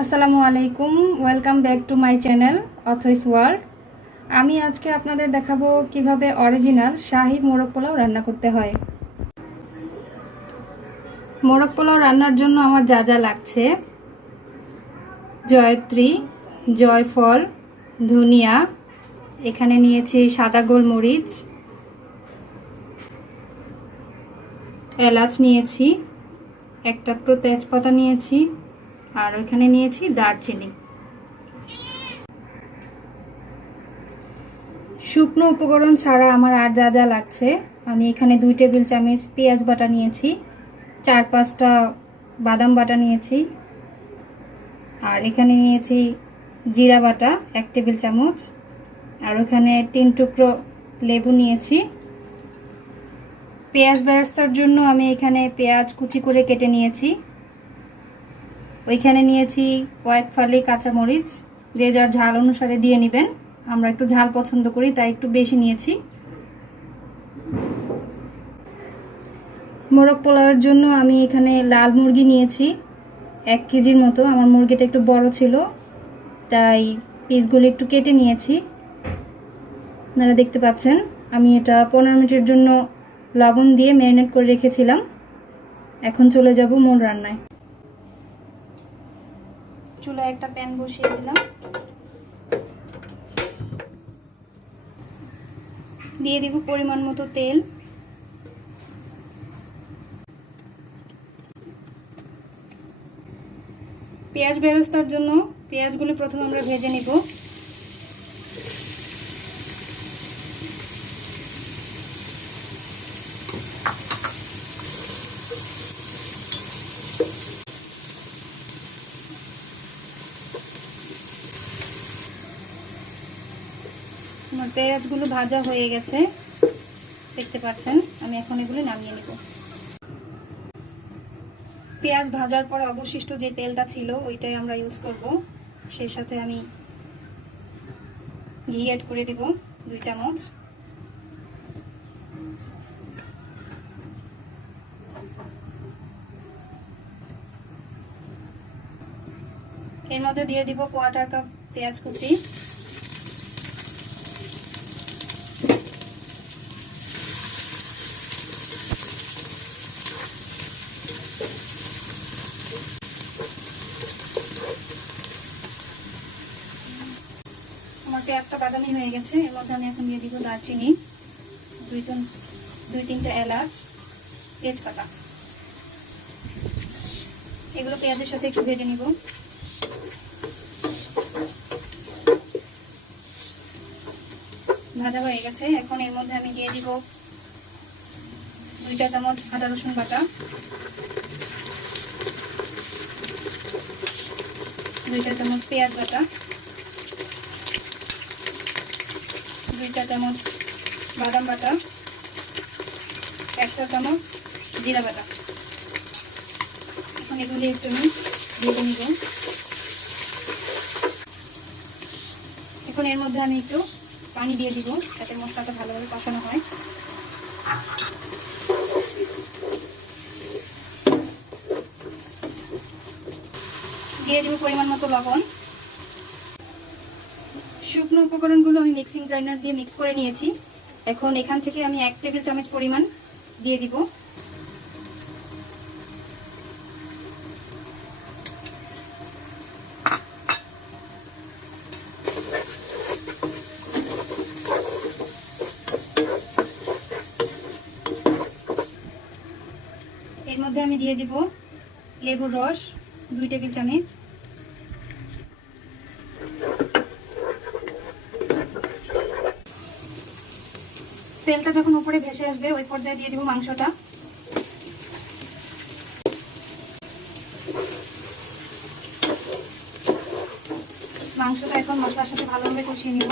আসসালামু আলাইকুম, welcome back to my channel Othoi's world. আমি আজকে আপনাদের দেখাবো কিভাবে অরিজিনাল শাহী মোরগ পোলাও রান্না করতে হয়। মোরগ পোলাও রান্নার জন্য আমার যা যা লাগছে: জয়ত্রী, জয়ফল, ধনিয়া, এখানে নিয়েছি সাদা গোলমরিচ, এলাচ নিয়েছি, একটা তেজপাতা নিয়েছি, আর ওইখানে নিয়েছি দারচিনি। শুকনো উপকরণ ছাড়া আমার আর যা যা লাগছে, আমি এখানে 2 টেবিল চামচ পেঁয়াজ বাটা নিয়েছি, 4-5টা বাদাম বাটা নিয়েছি, আর এখানে নিয়েছি জিরা বাটা 1 টেবিল চামচ, আর ওখানে 3 টুকরো লেবু নিয়েছি। পেঁয়াজ বেরেস্তার জন্য আমি এখানে পেঁয়াজ কুচি করে কেটে নিয়েছি। ওইখানে নিয়েছি কয়েক ফালি কাঁচামরিচ, যে যার ঝাল অনুসারে দিয়ে নেবেন। আমরা একটু ঝাল পছন্দ করি তাই একটু বেশি নিয়েছি। মোরগ পোলাওয়ের জন্য আমি এখানে লাল মুরগি নিয়েছি 1 কেজির মতো। আমার মুরগিটা একটু বড় ছিল তাই পিসগুলো একটু কেটে নিয়েছি। আপনারা দেখতে পাচ্ছেন আমি এটা 15 মিনিটের জন্য লবণ দিয়ে ম্যারিনেট করে রেখেছিলাম। এখন চলে যাব মূল রান্নায়। চুলায় একটা প্যান বসিয়ে দিলাম, দিয়ে দিব পরিমাণ মতো তেল। পেঁয়াজ বেরেস্তার জন্য পেঁয়াজগুলো প্রথমে আমরা ভেজে নিব। আমার পেঁয়াজগুলো ভাজা হয়ে গেছে, দেখতে পাচ্ছেন। আমি এখন এগুলো নামিয়ে নেব। পেঁয়াজ ভাজার পরে অবশিষ্ট যে তেলটা ছিল ওইটাই আমরা ইউজ করব। সেই সাথে আমি ঘি অ্যাড করে দেব 2 চামচ। এর মধ্যে দিয়ে দিব 1/4 কাপ পেঁয়াজ কুচি, আমার পেঁয়াজটা বাদামি হয়ে গেছে। এর মধ্যে আমি এখন দিয়ে দিব দারচিনি, 2-3টা এলাচ, তেজপাতা। এগুলো পেঁয়াজের সাথে একটু ভেজে নিব। ভাজা হয়ে গেছে। এখন এর মধ্যে আমি দিয়ে দিব 2টা চামচ আদা রসুন বাটা, 2টা চামচ পেঁয়াজ বাটা, 2টা চামচ বাদাম বাটা, 1টা চামচ জিরা বাটা। এখন এগুলি একটু আমি ভেজে নিব। এখন এর মধ্যে আমি একটু পানি দিয়ে দিব যাতে মশলাটা ভালোভাবে কষানো হয়। দিয়ে দিব পরিমাণ মতো লবণ। শুকনো উপকরণগুলো আমি মিক্সিং গ্রাইন্ডার দিয়ে মিক্স করে নিয়েছি। এখন এখান থেকে আমি 1 টেবিল চামচ পরিমাণ দিয়ে দিব। এর মধ্যে আমি দিয়ে দিব লেবুর রস 2 টেবিল চামচ। তেলটা যখন উপরে ভেসে আসবে ওই পর্যায়ে দিয়ে দিব মাংসটা। মাংসটা এখন মশলার সাথে ভালোভাবে কষিয়ে নিব।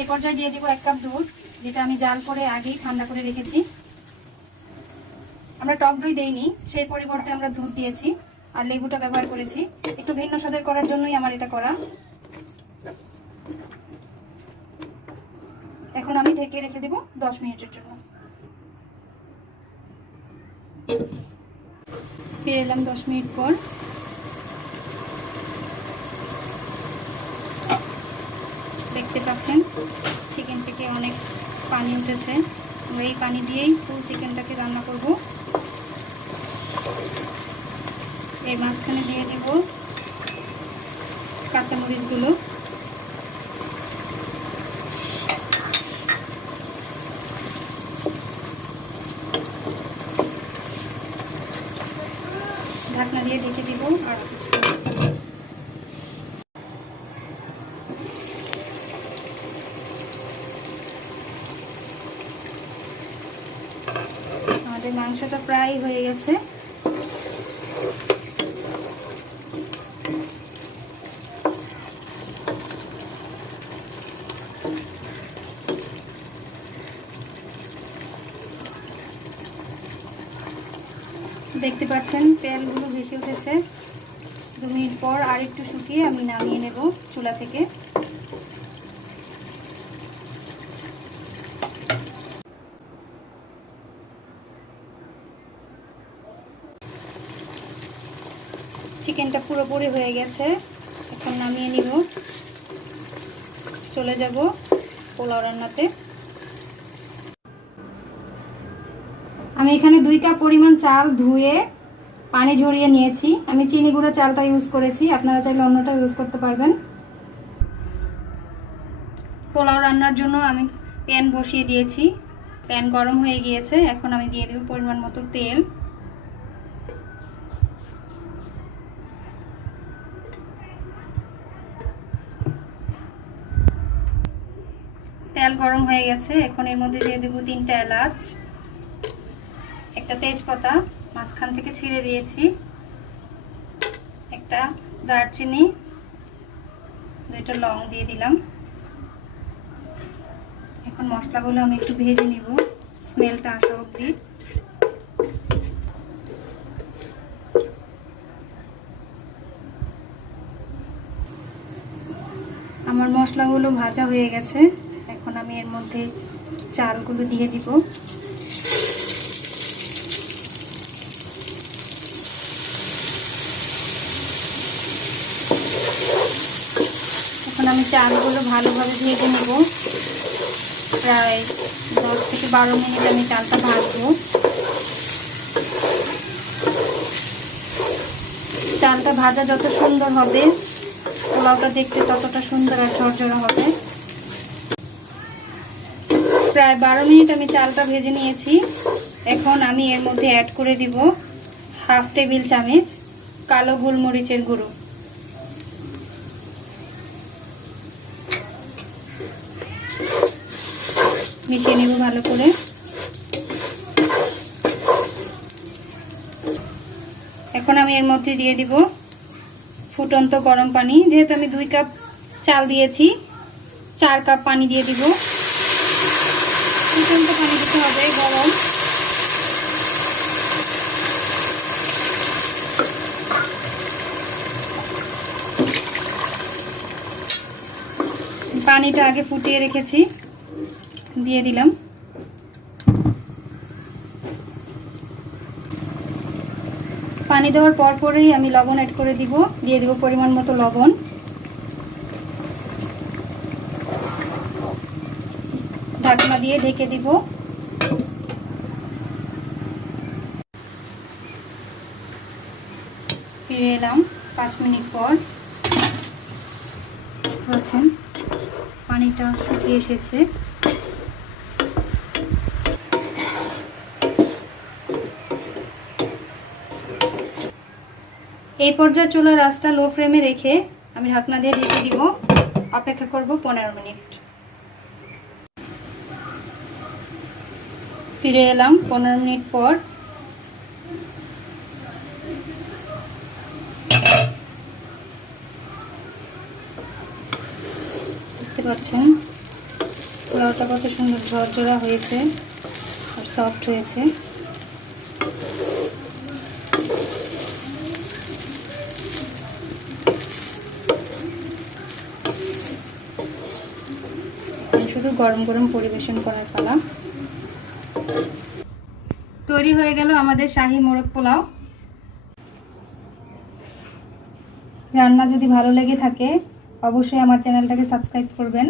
এই পর্যায়ে দিয়ে দিব 1 কাপ দুধ, যেটা আমি জাল করে আগেই ঠান্ডা করে রেখেছি। আমরা টক দই দেইনি, সেই পরিবর্তে আমরা দুধ দিয়েছি আর লেবুটা ব্যবহার করেছি। একটু ভিন্ন স্বাদের করার জন্যই আমার এটা করা। এখন আমি ঢেকে রেখে দেব 10 মিনিটের জন্য। ফিরে এলাম 10 মিনিট পর। দেখতে পাচ্ছেন চিকেন থেকে অনেক পানি উঠেছে। আমরা এই পানি দিয়েই ফুল চিকেনটাকে রান্না করব। এর মাঝখানে দিয়ে দেব কাঁচামরিচগুলো। ঢাকনা দিয়ে ঢেকে দিব আর কিছু। আমাদের মাংসটা প্রায় হয়ে গেছে। দেখতে পাচ্ছেন তেলগুলো ভেসে উঠেছে। 2 মিনিট পর আর একটু শুকিয়ে আমি নামিয়ে নেব চুলা থেকে। চিকেনটা পুরোপুরি হয়ে গেছে, এখন নামিয়ে নিব। চলে যাব পোলাও রান্নাতে। আমি এখানে 2 কাপ পরিমাণ চাল ধুয়ে পানি ঝরিয়ে নিয়েছি। আমি চিনি গুঁড়া চালটা ইউজ করেছি, আপনারা চাইলে অন্যটা ইউজ করতে পারবেন। পোলাও রান্নার জন্য আমি প্যান বসিয়ে দিয়েছি, প্যান গরম হয়ে গিয়েছে। এখন আমি দিয়ে দেব পরিমাণ মতো তেল। তেল গরম হয়ে গেছে, এখন এর মধ্যে দিয়ে দেব 3টা এলাচ, একটা তেজপাতা মাঝখান থেকে ছিঁড়ে দিয়েছি, একটা দারচিনি, 2টা লং দিয়ে দিলাম। এখন মশলাগুলো আমি একটু ভেজে নিব স্মেলটা আসা অবধি। আমার মশলাগুলো ভাজা হয়ে গেছে, এখন আমি এর মধ্যে চালগুলো দিয়ে দিব। এখন আমি চালগুলো ভালোভাবে ভেজে নেব। প্রায় 10 থেকে 12 মিনিট আমি চালটা ভাজবো। চালটা ভাজা যত সুন্দর হবে, পোলাওটা দেখতে ততটা সুন্দর আর ঝরঝরা হবে। প্রায় 12 মিনিট আমি চালটা ভেজে নিয়েছি। এখন আমি এর মধ্যে অ্যাড করে দিব 1/2 টেবিল চামচ কালো গোলমরিচের গুঁড়ো। মিশিয়ে নেব ভালো করে। এখন আমি এর মধ্যে দিয়ে দিব ফুটন্ত গরম পানি। যেহেতু আমি 2 কাপ চাল দিয়েছি, 4 কাপ পানি দিয়ে দিব। ফুটন্ত পানি দিতে হবে, গরম। পানিটা আগে ফুটিয়ে রেখেছি, দিয়ে দিলাম। পানি দেওয়ার পরই আমি লবণ অ্যাড করে দিব, দিয়ে দিব পরিমাণ মতো লবণ। ঢাকনা দিয়ে ঢেকে দিব। ফিরে এলাম 5 মিনিট পর। দেখছেন পানিটা শুকিয়ে এসেছে। এই পর্যায়ে চুলার আঁচটা লো ফ্লেমে রেখে আমি ঢাকনা দিয়ে ঢেকে দিব। অপেক্ষা করব 15 মিনিট। ফিরে এলাম 15 মিনিট পর। দেখতে পাচ্ছেন পোলাওটা কত সুন্দর ঝরঝরা হয়েছে আর সফট হয়েছে। শুধু গরম গরম পরিবেশন করার পালা। তৈরি হয়ে গেল আমাদের শাহী মোরগ পোলাও। রান্না যদি ভালো লেগে থাকে অবশ্যই আমার চ্যানেলটাকে সাবস্ক্রাইব করবেন।